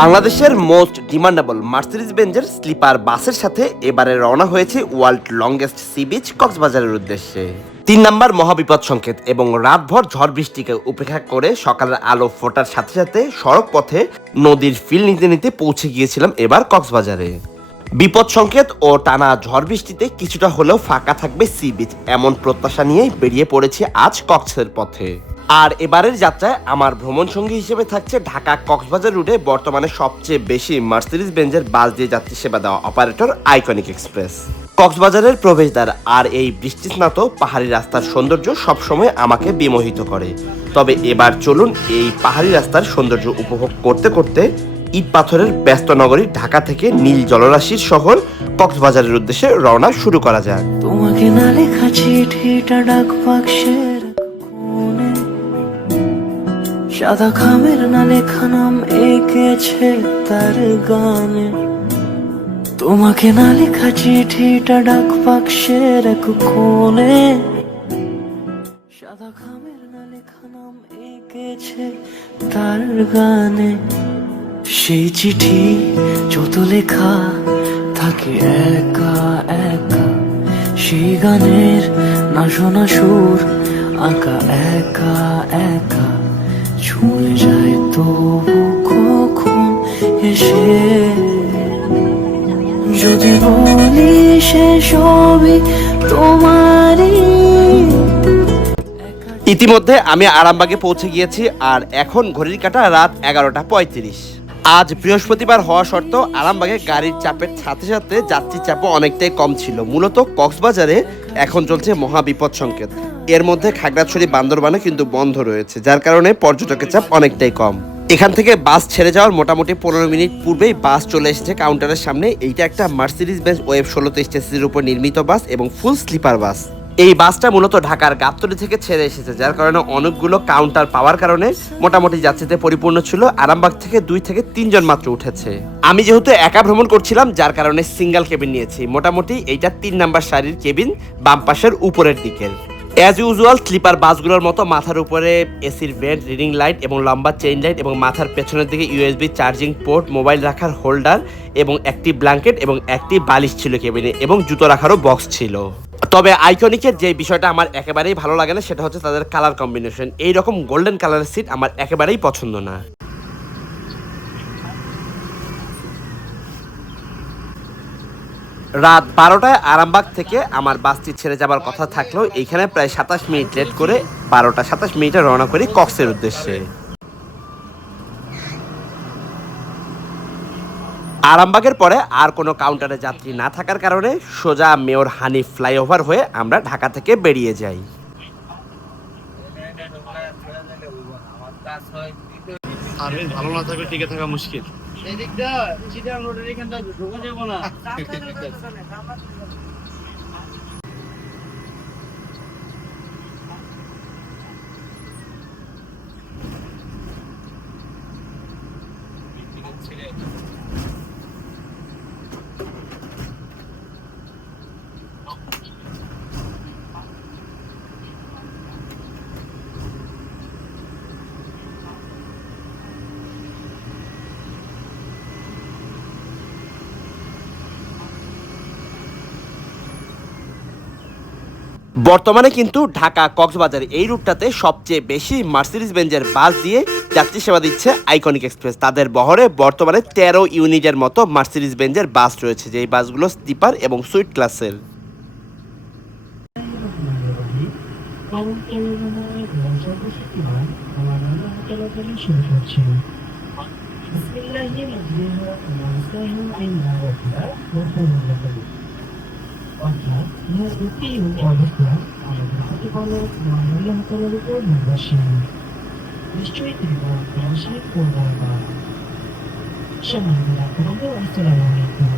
বাংলাদেশের most demandable Mercedes বেঞ্জের sleeper বাসের সাথে এবারে রওনা হয়েছে ওয়ার্ল্ড লংগেস্ট সি বিচ কক্সবাজারের উদ্দেশ্যে। 3 নাম্বার মহাবিপদ সংকেত এবং রাতভর ঝড় বৃষ্টিকে উপেক্ষা করে সকালের আলো ফোটার সাথে সাথে সড়ক পথে নদীর ফিল নিতে নিতে পৌঁছে গিয়েছিলাম এবার কক্সবাজারে। বিপদ সংকেত ও টানা ঝড় বৃষ্টিতে কিছুটা হলেও ফাঁকা থাকবে সি বিচ এমন প্রত্যাশা নিয়েই বেরিয়ে পড়েছি আজ কক্সের পথে। আর এবারের যাত্রায় আমার ভ্রমণ সঙ্গী হিসেবে থাকছে ঢাকা কক্সবাজার রুটে বর্তমানে সবচেয়ে বেশি মার্সিডিজ বেঞ্জের বাস দিয়ে যাত্রী সেবা দেওয়া অপারেটর আইকনিক এক্সপ্রেস। কক্সবাজারের প্রবেশদ্বার আর এই বৃষ্টিস্নাত পাহাড়ি রাস্তার সৌন্দর্য সবসময় আমাকে বিমোহিত করে। তবে এবার চলুন এই পাহাড়ি রাস্তার সৌন্দর্য উপভোগ করতে করতে ইট পাথরের ব্যস্ত নগরী ঢাকা থেকে নীল জলরাশির শহর কক্সবাজারের উদ্দেশ্যে রওনা শুরু করা যাক। তোমাকে না লেখা চিঠিটা ডাক বাক্সের কোণে, সাদা খামের না লেখা নাম এঁকেছে তার গানে। তোমাকে না লেখা চিঠিটা ডাক বাক্সের এক কোণে, সাদা খামের না লেখা নাম এঁকেছে তার গানে। সেই চিঠি যত লেখা থাকে একা একা, সেই গানের না শোনা সুর আঁকা একা একা, ছুঁয়ে যায় তবু কখন এসে। যদি বলি সে সবই তোমারই। ইতিমধ্যে আমি আরামবাগে পৌঁছে গিয়েছি আর এখন ঘড়ির কাঁটা রাত 11:35। আজ বৃহস্পতিবার হওয়া সত্ত্বেও আরামবাগে গাড়ির চাপের সাথে সাথে যাত্রী চাপও অনেকটাই কম ছিল। মূলত কক্সবাজারে এখন চলছে মহাবিপদ সংকেত। এর মধ্যে খাগড়াছড়ি বান্দরবানে কিন্তু বন্ধ রয়েছে, যার কারণে পর্যটকের চাপ অনেকটাই কম। এখান থেকে বাস ছেড়ে যাওয়ার মোটামুটি 15 মিনিট পূর্বেই বাস চলে এসেছে কাউন্টারের সামনে। এইটা একটা মার্সিডিজ বেঞ্জ ওয়েব 16 স্টেসির উপর নির্মিত বাস এবং ফুল স্লিপার বাস। এই বাসটা মূলত ঢাকার গাবতলী থেকে ছেড়ে এসেছে, যার কারণে অনেকগুলো কাউন্টার পাওয়ার কারণে মোটামুটি যাত্রীতে পরিপূর্ণ ছিল। আরামবাগ থেকে 2 থেকে 3 জন মাত্র উঠেছে। আমি যেহেতু একা ভ্রমণ করছিলাম, যার কারণে সিঙ্গেল কেবিন নিয়েছি। মোটামুটি এইটা 3 নাম্বার সারির কেবিন, বাম পাশের উপরের দিকের। অ্যাজ ইউজুয়াল স্লিপার বাসগুলোর মতো মাথার উপরে এসির ভেন্ট, রিডিং লাইট এবং লম্বা চেইন লাইট এবং মাথার পেছনের দিকে ইউএসবি চার্জিং পোর্ট, মোবাইল রাখার হোল্ডার এবং একটি ব্ল্যাঙ্কেট এবং একটি বালিশ ছিল কেবিনে এবং জুতো রাখারও বক্স ছিল। তবে আইকনিকের যে বিষয়টা আমার একেবারেই ভালো লাগে না সেটা হচ্ছে তাদের কালার কম্বিনেশন। এইরকম গোল্ডেন কালারের সিট আমার একেবারেই পছন্দ না। রাত 12টায় আরামবাগ থেকে আমার বাসটি ছেড়ে যাবার কথা থাকলেও এইখানে প্রায় 27 মিনিট লেট করে 12টা 27 মিনিটে রওনা করি কক্সের উদ্দেশ্যে। আরামবাগের পরে আর কোনো কাউন্টারে যাত্রী না থাকার কারণে সোজা মেয়র হানিফ ফ্লাইওভার হয়ে আমরা ঢাকা থেকে বেরিয়ে যাই। সার্ভিস ভালো না থাকলে টিকে থাকা মুশকিল। বর্তমানে কিন্তু ঢাকা কক্সবাজার এই রুটটাতে সবচেয়ে বেশি মার্সিডিজ বেঞ্জের বাস দিয়ে যাত্রী সেবা দিচ্ছে আইকনিক এক্সপ্রেস। তাদের বহরে বর্তমানে 13 ইউনিটের মতো মার্সিডিজ বেঞ্জের বাস রয়েছে, যেই বাসগুলো স্লিপার এবং সুইট ক্লাসের। অর্থাৎ দুটি অবস্থা আমাদের প্রতিপালক মহামূল্য হকারের উপর নির্ভরশীল। নিশ্চয়ই তিনি ব্যবসায়িক করবেন না। সম্মানিত ডাক্তারবাবু, আসসালামু আলাইকুম।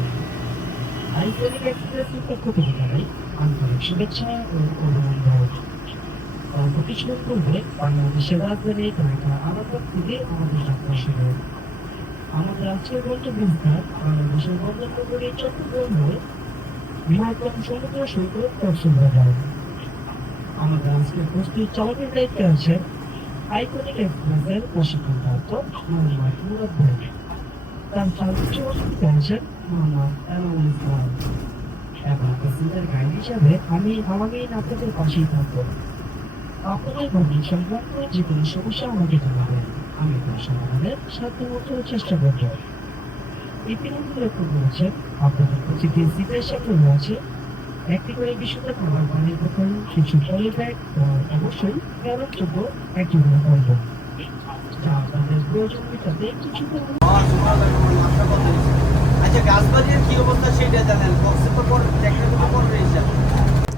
আইকনিক এক্সপ্রেসের পক্ষ থেকে জানাই আন্তরিক শুভেচ্ছা ও অভিনন্দন। অল্প কিছুক্ষণ পূর্বে বাংলাদেশের রাজধানী ঢাকা আরামবাগ থেকে আমাদের যাত্রা শুরু। আমাদের আজকের গন্তব্যস্থান বাংলাদেশের বন্দরনগরী চট্টগ্রাম হয়ে বৃহত্তম সমুদ্র সৈকত কক্সবাজার। আমাদের আজকের প্রস্তুত চালকের দায়িত্বে আছেন আইকনিক এক্সপ্রেসের প্রশিক্ষণপ্রাপ্ত মোহাম্মদ মুরাদ ভাই। তার সর্বোচ্চ অসুবিধা আছে মোহাম্মদ আমিনুল ইসলাম। এবং প্যাসেঞ্জার গাইড হিসাবে আমি আপনাদের পাশেই থাকবো। আপনাদের ভ্রমণ সংক্রান্ত যে কোনো সমস্যা আমাকে জানাবেন, আমি আপনার সমাধানের সাধ্যমতো চেষ্টা করব। ইতিমধ্যে লক্ষ্য করেছেন আপনাদের প্রতিটি সিটের সাথে রয়েছে একটি করে বিশুদ্ধ খাবার পানির বোতল, কিছু পলি ব্যাগ এবং অবশ্যই ব্যবহারযোগ্য একটি করে করব, যা আপনাদের প্রয়োজন মেটাতে কিছুটা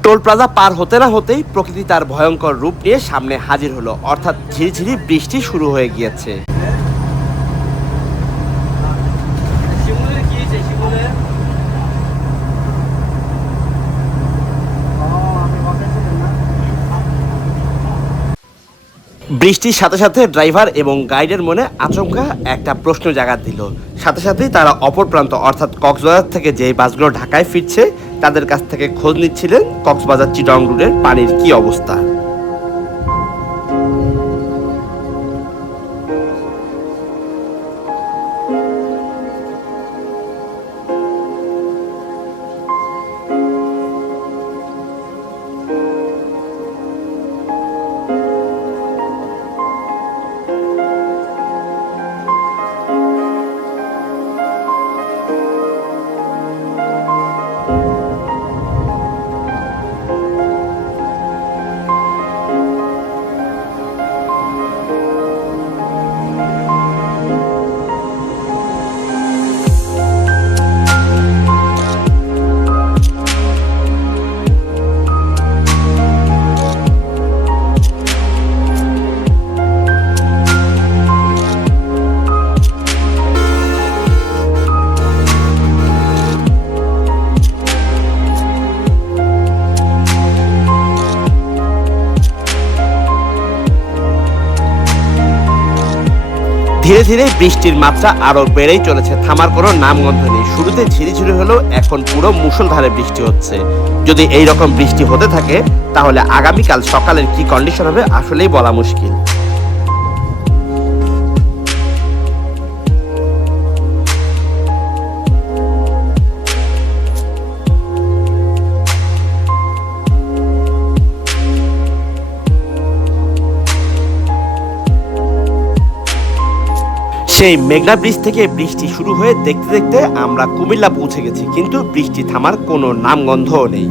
টোল প্লাজা পার হতে না হতেই প্রকৃতি তার ভয়ঙ্কর রূপ নিয়ে সামনে হাজির হলো, অর্থাৎ ঝিরিঝিরি বৃষ্টি শুরু হয়ে গিয়েছে। বৃষ্টির সাথে সাথে ড্রাইভার এবং গাইডের মনে আচমকা একটা প্রশ্ন জাগা দিল। সাথে সাথেই তারা অপর প্রান্ত অর্থাৎ কক্সবাজার থেকে যে বাসগুলো ঢাকায় ফিরছে তাদের কাছ থেকে খোঁজ নিচ্ছিলেন কক্সবাজার চিটং রুটের পানির কি অবস্থা। ধীরে ধীরে বৃষ্টির মাত্রা আরো বেড়েই চলেছে, থামার কোনো নামগন্ধ নেই। শুরুতে ঝিরিঝিরি হলেও এখন পুরো মুষলধারে বৃষ্টি হচ্ছে। যদি এই রকম বৃষ্টি হতে থাকে তাহলে আগামীকাল সকালের কি কন্ডিশন হবে আসলেই বলা মুশকিল। সেই মেঘনা ব্রিজ থেকে বৃষ্টি শুরু হয়ে দেখতে দেখতে আমরা কুমিল্লা পৌঁছে গেছি, কিন্তু বৃষ্টি থামার কোনো নামগন্ধও নেই।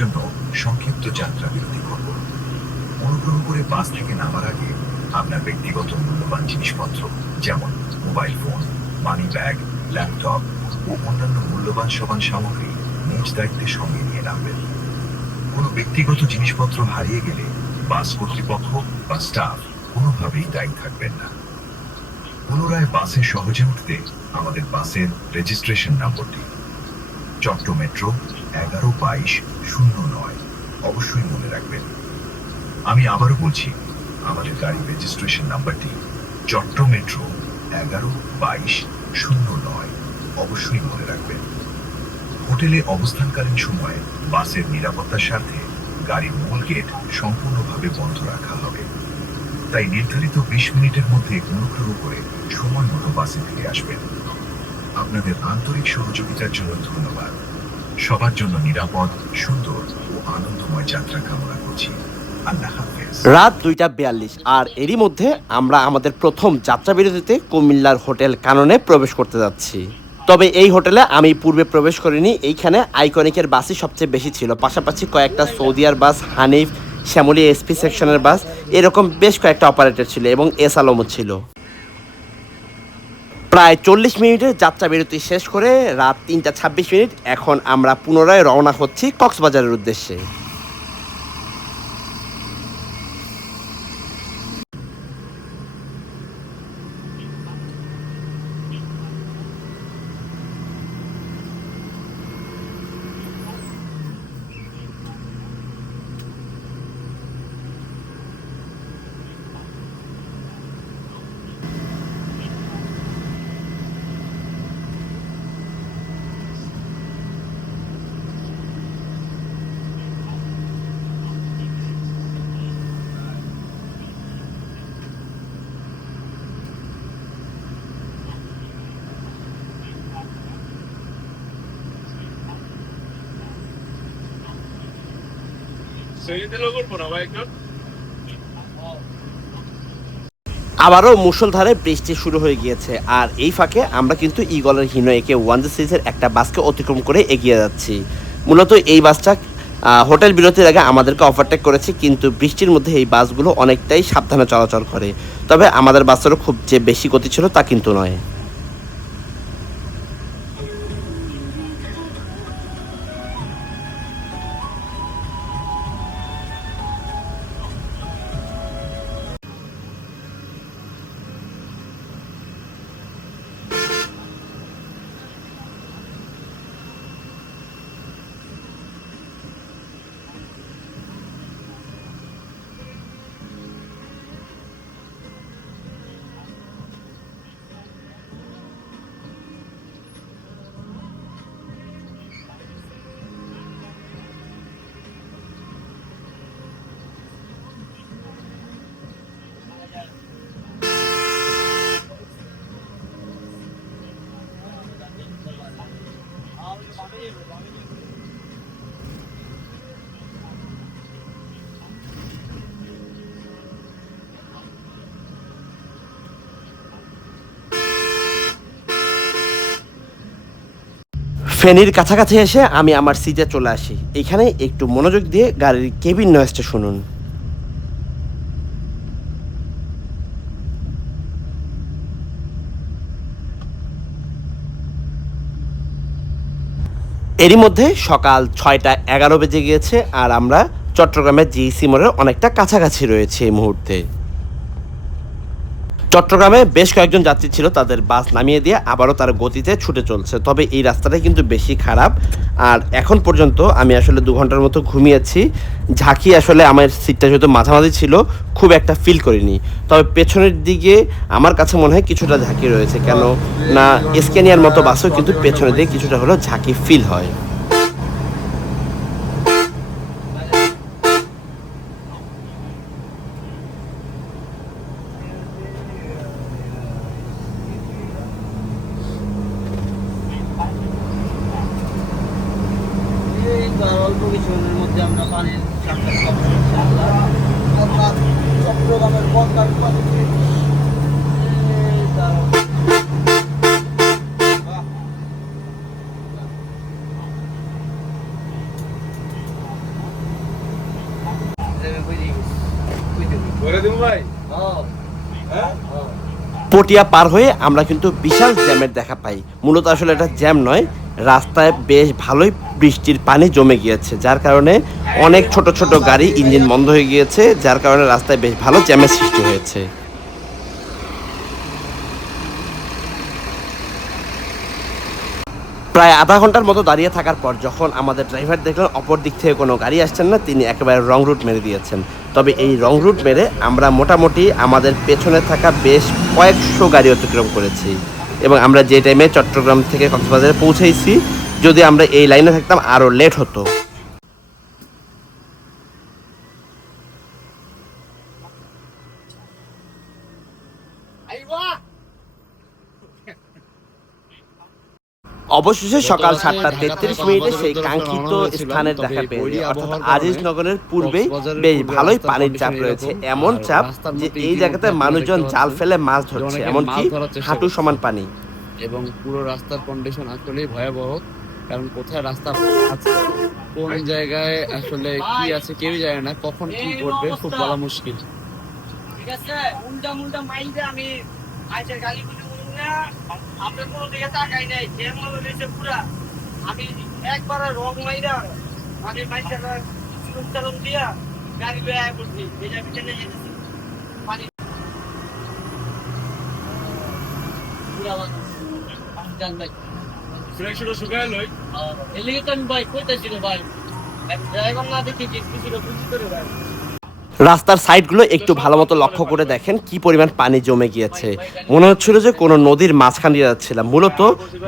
জন্য সংক্ষিপ্ত যাত্রা বিরতি করব। অনুগ্রহ করে বাস থেকে নামার আগে আপনার ব্যক্তিগত মূল্যবান জিনিসপত্র যেমন mobile phone, money bag, laptop ও অন্যান্য মূল্যবান সমান সামগ্রী নিজ দায়িত্বে সঙ্গে নিয়ে নামবেন। কোনো ব্যক্তিগত জিনিসপত্র হারিয়ে গেলে বাস কর্তৃপক্ষ বা স্টাফ কোনোভাবেই দায়ী থাকবেন না। পুনরায় বাসে সহজে উঠতে আমাদের বাসের রেজিস্ট্রেশন নম্বরটি চট্ট মেট্রো 112209 অবশ্যই মনে রাখবেন। আমি আবারও বলছি, আমাদের গাড়ির রেজিস্ট্রেশন নাম্বারটি চট্ট মেট্রো 112209 অবশ্যই মনে রাখবেন। হোটেলে অবস্থানকালীন সময়ে বাসের নিরাপত্তার স্বার্থে গাড়ির মূল গেট সম্পূর্ণভাবে বন্ধ রাখা হবে, তাই নির্ধারিত 20 মিনিটের মধ্যে অনুগ্রহ করে সময় মতো বাসে ফিরে আসবেন। আপনাদের আন্তরিক সহযোগিতার জন্য ধন্যবাদ। সবার জন্য নিরাপদ, সুন্দর ও আনন্দময় যাত্রা কামনা করছি। আল্লাহ হাফেজ। রাত 2:42 আর এরই মধ্যে আমরা আমাদের প্রথম যাত্রা বিরতিতে কুমিল্লার হোটেল কাননে প্রবেশ করতে যাচ্ছি। তবে এই হোটেলে আমি পূর্বে প্রবেশ করিনি। এইখানে আইকনিকের বাসই সবচেয়ে বেশি ছিল, পাশাপাশি কয়েকটা সৌদিয়ার বাস, হানিফ, শ্যামলী এসপি সেকশনের বাস, এরকম বেশ কয়েকটা অপারেটর ছিল এবং এস আলমও ছিল। প্রায় 40 মিনিটের যাত্রা বিরতি শেষ করে রাত 3:26 এখন আমরা পুনরায় রওনা হচ্ছি কক্সবাজারের উদ্দেশ্যে। আবারও মুষলধারে বৃষ্টি শুরু হয়ে গিয়েছে, আর এই ফাঁকে আমরা কিন্তু ঈগলের হিনোয়েকে 1 সিরিজের একটা বাসকে অতিক্রম করে এগিয়ে যাচ্ছি। মূলত এই বাসটা হোটেল বিরতির আগে আমাদেরকে ওভারটেক করেছে, কিন্তু বৃষ্টির মধ্যে এই বাসগুলো অনেকটাই সাবধানে চলাচল করে। তবে আমাদের বাসেরও খুব যে বেশি গতি ছিল তা কিন্তু নয়। ফেনীর কাছাকাছি এসে আমি আমার সিটে চলে আসি। এখানে একটু মনোযোগ দিয়ে গাড়ির কেবিন নয়েজটা শুনুন। এরই মধ্যে সকাল 6:11 বেজে গিয়েছে, আর আমরা চট্টগ্রামের জিইসি মোড়ের অনেকটা কাছাকাছি রয়েছে এই মুহূর্তে। চট্টগ্রামে বেশ কয়েকজন যাত্রী ছিল, তাদের বাস নামিয়ে দিয়ে আবারও তার গতিতে ছুটে চলছে। তবে এই রাস্তাটা কিন্তু বেশি খারাপ, আর এখন পর্যন্ত আমি আসলে 2 ঘন্টার মতো ঘুমিয়েছি। ঝাঁকি আসলে আমার সিটটা যেহেতু মাঝামাঝি ছিল খুব একটা ফিল করিনি। তবে পেছনের দিকে আমার কাছে মনে হয় কিছুটা ঝাঁকি রয়েছে, কেন না স্ক্যানিয়ার মতো বাসও কিন্তু পেছনের দিকে কিছুটা হলেও ঝাঁকি ফিল হয়। অল্প কিছুক্ষণের মধ্যে আমরা পানির চট্টগ্রামের বন্যার পানি পটিয়া পার হয়ে আমরা কিন্তু বিশাল জ্যামের দেখা পাই। মূলত আসলে এটা জ্যাম নয়, রাস্তায় বেশ ভালোই বৃষ্টির পানি জমে গিয়েছে, যার কারণে অনেক ছোট ছোট গাড়ি ইঞ্জিন বন্ধ হয়ে গিয়েছে, যার কারণে রাস্তায় বেশ ভালো জ্যামের সৃষ্টি হয়েছে। প্রায় আধা ঘন্টার মতো দাঁড়িয়ে থাকার পর যখন আমাদের ড্রাইভার দেখলেন অপর দিক থেকে কোনো গাড়ি আসছেন না, তিনি একেবারে রং রুট মেরে দিয়েছেন। তবে এই রং রুট মেরে আমরা মোটামুটি আমাদের পেছনে থাকা বেশ কয়েকশো গাড়ি অতিক্রম করেছি, এবং আমরা যে টাইমে চট্টগ্রাম থেকে কক্সবাজারে পৌঁছেছি, যদি আমরা এই লাইনে থাকতাম আরও লেট হতো। অবশেষে সকাল 7:33 সেই কাঙ্ক্ষিত স্থানের দেখা পেয়ে, অর্থাৎ আজিজ নগরের পূর্বেই বেশ ভালোই পানির চাপ রয়েছে। এমন চাপ যে এই জায়গাতে মানুষজন জাল ফেলে মাছ ধরছে, এমনকি হাঁটু সমান পানি। এবং পুরো রাস্তার কন্ডিশন আসলেই ভয়াবহ, কারণ কোথায় রাস্তা আছে, কোন জায়গায় আসলে কি আছে কেউ জানে না, কখন কি করবে খুব বলা মুশকিল। ঠিক আছে, উল্টা মুল্টা মাইল আমি আইছে গালি আপনার কোনো দিকে তাকাই নাই জ্যাম হয়ে গেছে পুরা আমি একবার রং মাইরা আমি বাইকটা চালন দিয়া গাড়ি বেয়ে পড়ছি ভেজা পিছনে যেতেছি পানি পুরা জান ভাই ফ্রেশটা শুকায় লই এলিগে তো আমি ভাই কইতাছিল ভাই ড্রাইভার না দেখি জিজ্ঞেস ছিল বুঝি করে ভাই রাস্তার সাইডগুলো একটু ভালো মতো লক্ষ্য করে দেখেন কি পরিমাণ পানি জমে গিয়েছে। মনে হচ্ছিল যে কোনো নদীর মাঝখান দিয়ে যাচ্ছিলাম। মূলত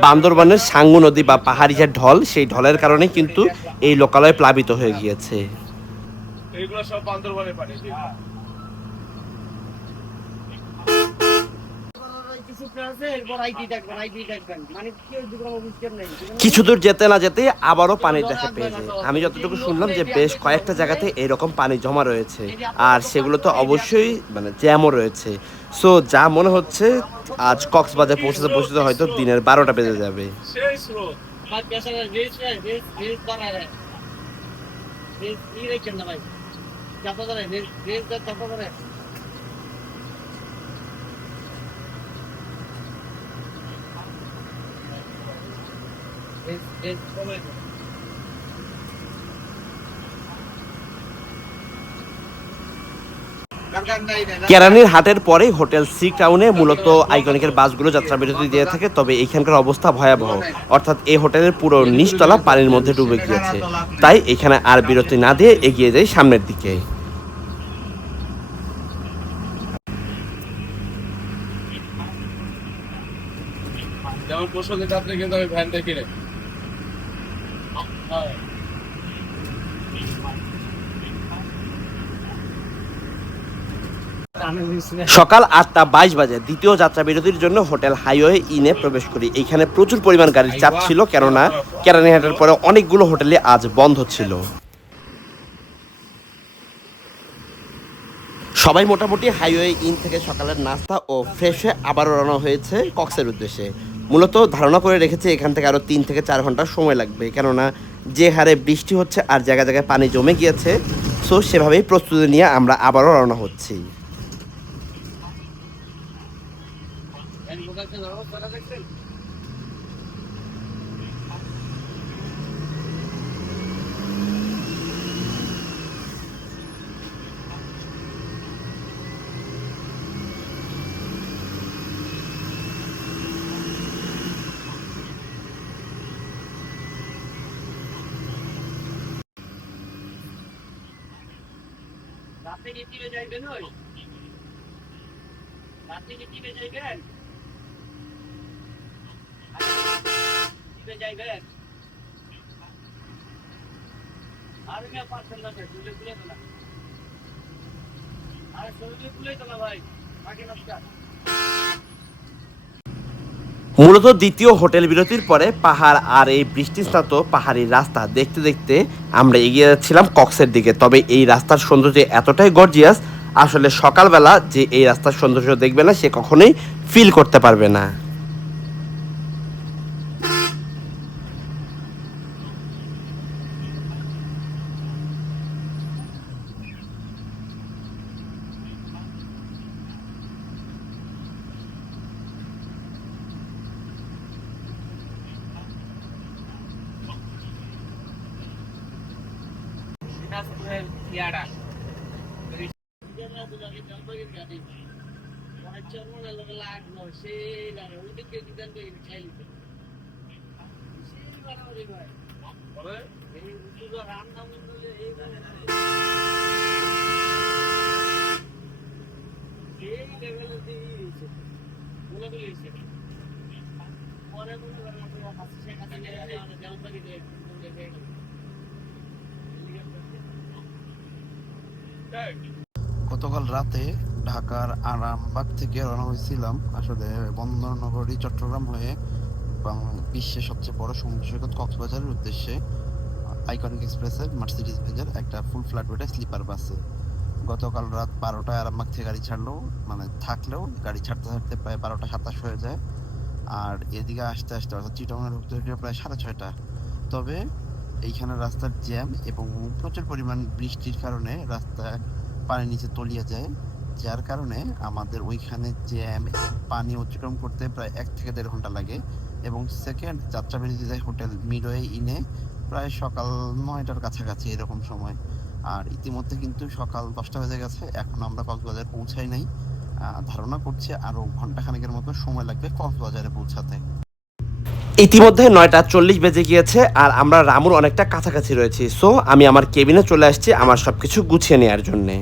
বান্দরবানের সাঙ্গু নদী বা পাহাড়ি যে ঢল, সেই ঢলের কারণে কিন্তু এই লোকালয় প্লাবিত হয়ে গিয়েছে। এইগুলো সব বান্দরবানে পানি। কিছু দূর যেতে না যেতে আবারও পানির দেখা পেয়ে যায়। আমি যতটুকু শুনলাম যে বেশ কয়েকটা জায়গাতে এরকম পানি জমা রয়েছে, আর সেগুলো তো অবশ্যই মানে জ্যামও রয়েছে। সো যা মনে হচ্ছে আজ কক্সবাজার পৌঁছতে পৌঁছতে হয়তো দিনের 12টা বেজে যাবে। সেই স্লো কেরানীর হাটের পরেই হোটেল সি টাউনে মূলত আইকনিকের বাসগুলো যাত্রা বিরতি দিয়ে থাকে, তবে এইখানকার অবস্থা ভয়াবহ। অর্থাৎ এই হোটেলের পুরো নিচতলা পানির মধ্যে ডুবে গিয়েছে, তাই এখানে আর বিরতি না দিয়ে এগিয়ে যায় সামনের দিকে। যেমন পরশুদিন রাত্রে কিন্তু আমি ভ্যান দেখি না। সকাল 8:22 বাজে দ্বিতীয় যাত্রা বিরতির জন্য হোটেল হাইওয়ে ইনে প্রবেশ করি। এইখানে প্রচুর পরিমাণ গাড়ির চাপ ছিল, কেননা কেরানীহাটের পরে অনেকগুলো হোটেলে আজ বন্ধ ছিল। সবাই মোটামুটি হাইওয়ে ইন থেকে সকালের নাস্তা ও ফ্রেশ হয়ে আবারও রওনা হয়েছে কক্সের উদ্দেশ্যে। মূলত ধারণা করে রেখেছে এখান থেকে আরও 3 থেকে 4 ঘন্টা সময় লাগবে, কেননা যে হারে বৃষ্টি হচ্ছে আর জায়গায় জায়গায় পানি জমে গিয়েছে। সো সেভাবেই প্রস্তুতি নিয়ে আমরা আবারও রওনা হচ্ছি। রাতে কি টিভি যাইবেন ওই রাতে কি টিভি যাইবেন টিভি যাইবেন আর আমি পাচ্ছেন না তুলে তুলে না আর শরীরে তুলে তো না ভাই আগে নমস্কার। মূলত দ্বিতীয় হোটেল বিরতির পরে পাহাড় আর এই বৃষ্টিস্নাত পাহাড়ি রাস্তা দেখতে দেখতে আমরা এগিয়ে যাচ্ছিলাম কক্সের দিকে। তবে এই রাস্তার সৌন্দর্য এতটাই গর্জিয়াস, আসলে সকালবেলা যে এই রাস্তার সৌন্দর্য দেখবে না সে কখনোই ফিল করতে পারবে না। ইয়াড়া গতকাল রাতে ঢাকার আরামবাগ থেকে রওনা হয়েছিলাম আসলে বন্দরনগরী চট্টগ্রাম হয়ে বিশ্বের সবচেয়ে বড় সমুদ্র সৈকত কক্সবাজারের উদ্দেশ্যে আইকনিক এক্সপ্রেসের মার্সিডিজ বেঞ্জের একটা ফুল ফ্ল্যাট ওয়েটের স্লিপার বাসে। গতকাল রাত 12টায় আরামবাগ থেকে গাড়ি ছাড়লেও থাকলেও গাড়ি ছাড়তে ছাড়তে প্রায় 12টা 27 হয়ে যায়, আর এদিকে আসতে আসতে অর্থাৎ চিটাগংয়ে ঢুকতে ঢুকতে প্রায় 6:30। তবে এইখানে রাস্তার জ্যাম এবং প্রচুর পরিমাণ বৃষ্টির কারণে রাস্তায় পানির নিচে তলিয়ে যায়। যার কারণে আমাদের ওইখানে জ্যাম, পানি অতিক্রম করতে প্রায় 1 থেকে 1.5 ঘন্টা লাগে। এবং সেকেন্ড যাত্রা বিরতি যায় হোটেল মিডওয়ে ইনে প্রায় সকাল 9টার কাছাকাছি এরকম সময়। আর ইতিমধ্যে কিন্তু সকাল 10টা বেজে গেছে, এখন আমরা কক্সবাজার পৌঁছাই নাই। ধারণা করছি আরো ঘন্টাখানেকের মতো সময় লাগবে কক্সবাজারে পৌঁছাতে। ইতিমধ্যে 9:40 বেজে গিয়েছে আর আমরা রামুর অনেকটা কাছাকাছি রয়েছি। সো আমি আমার কেবিনে চলে আসছি আমার সব কিছু গুছিয়ে নেওয়ার জন্যে।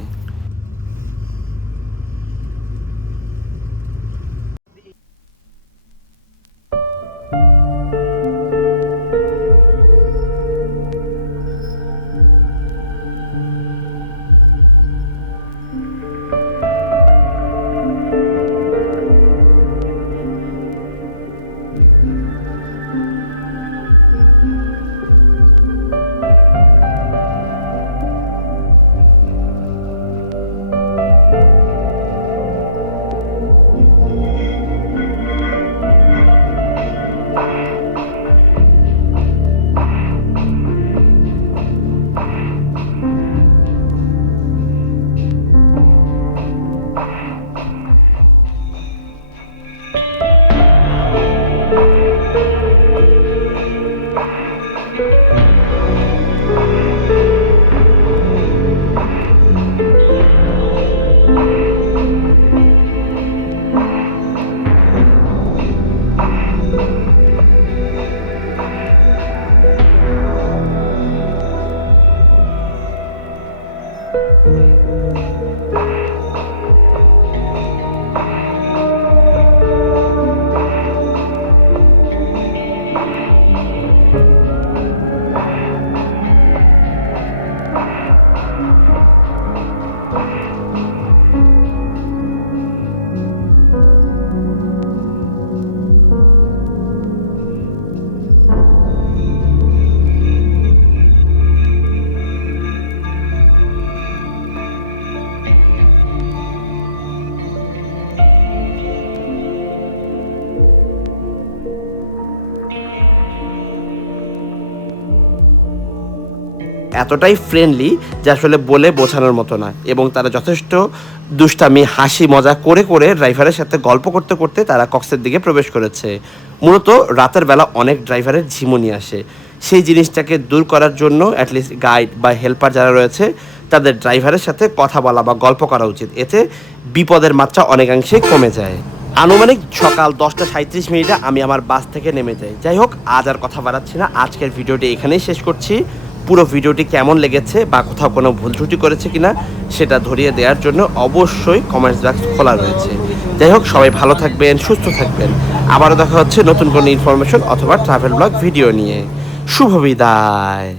এতটাই ফ্রেন্ডলি যে আসলে বলে বোঝানোর মতো না, এবং তারা যথেষ্ট দুষ্টামি হাসি মজা করে করে ড্রাইভারের সাথে গল্প করতে করতে তারা কক্সের দিকে প্রবেশ করেছে। মূলত রাতের বেলা অনেক ড্রাইভারের ঝিমুনি আসে, সেই জিনিসটাকে দূর করার জন্য অ্যাটলিস্ট গাইড বা হেল্পার যারা রয়েছে তাদের ড্রাইভারের সাথে কথা বলা বা গল্প করা উচিত, এতে বিপদের মাত্রা অনেকাংশেই কমে যায়। আনুমানিক সকাল 10:37 আমি আমার বাস থেকে নেমে যাই। যাই হোক, আজ আর কথা বাড়াচ্ছি না, আজকের ভিডিওটি এখানেই শেষ করছি। পুরো ভিডিওটি কেমন লেগেছে বা কোথাও কোনো ভুল ত্রুটি করেছে কিনা সেটা ধরিয়ে দেওয়ার জন্য অবশ্যই কমেন্টস বক্স খোলা রয়েছে। যাই হোক, সবাই ভালো থাকবেন, সুস্থ থাকবেন। আবারও দেখা হচ্ছে নতুন কোনো ইনফরমেশন অথবা ট্রাভেল ব্লগ ভিডিও নিয়ে। শুভ বিদায়।